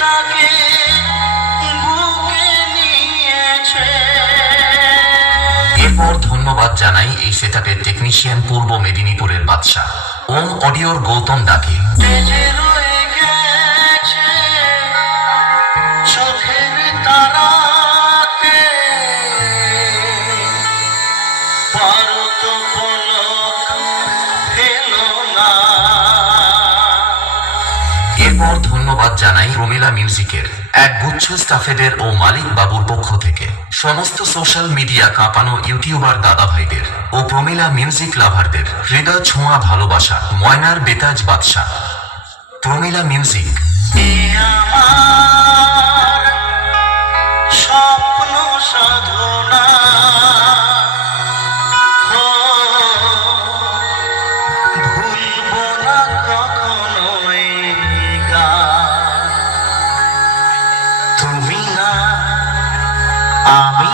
তাকে বুকে নিয়েছে। এরপর ধন্যবাদ জানাই এই সেটআপের টেকনিশিয়ান পূর্ব মেদিনীপুরের বাদশা ওম অডিওর গৌতম দাকে। বেজে রয়ে গেছে চোখের তারাতে, পারত পলক ফেলো না। এরপর ধন্যবাদ জানাই প্রমিলা মিউজিকের একগুচ্ছ স্টাফেদের ও মালিক বাবুর পক্ষ থেকে সমস্ত সোশ্যাল মিডিয়া কাঁপানো ইউটিউবার দাদা ভাইদের ও প্রমিলা মিউজিক লাভারদের হৃদয় ছোঁয়া ভালোবাসা। ময়নার বেতাজ বাদশা, প্রমিলা মিউজিক। এ আমার স্বপ্ন সাধনা, ভুলব না কখনো এই গান। তুমি না আমি